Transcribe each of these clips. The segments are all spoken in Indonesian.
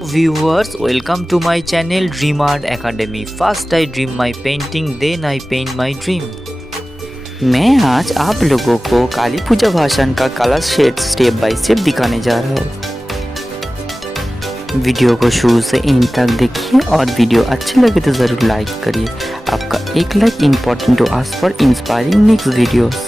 Viewers, welcome to my channel Dream Art Academy. First I dream my painting, then I paint my dream. मैं आज आप लोगों को काली पूजा भाषण का colour shade step by step दिखाने जा रहा हूँ। वीडियो को शुरू से एंड तक देखिए और वीडियो अच्छी लगे तो ज़रूर लाइक करिए। आपका एक like important to us for inspiring next videos.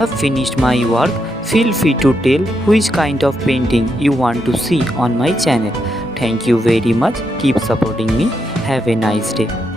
have finished my work, feel free to tell which kind of painting you want to see on my channel. Thank you very much. Keep supporting me. Have a nice day.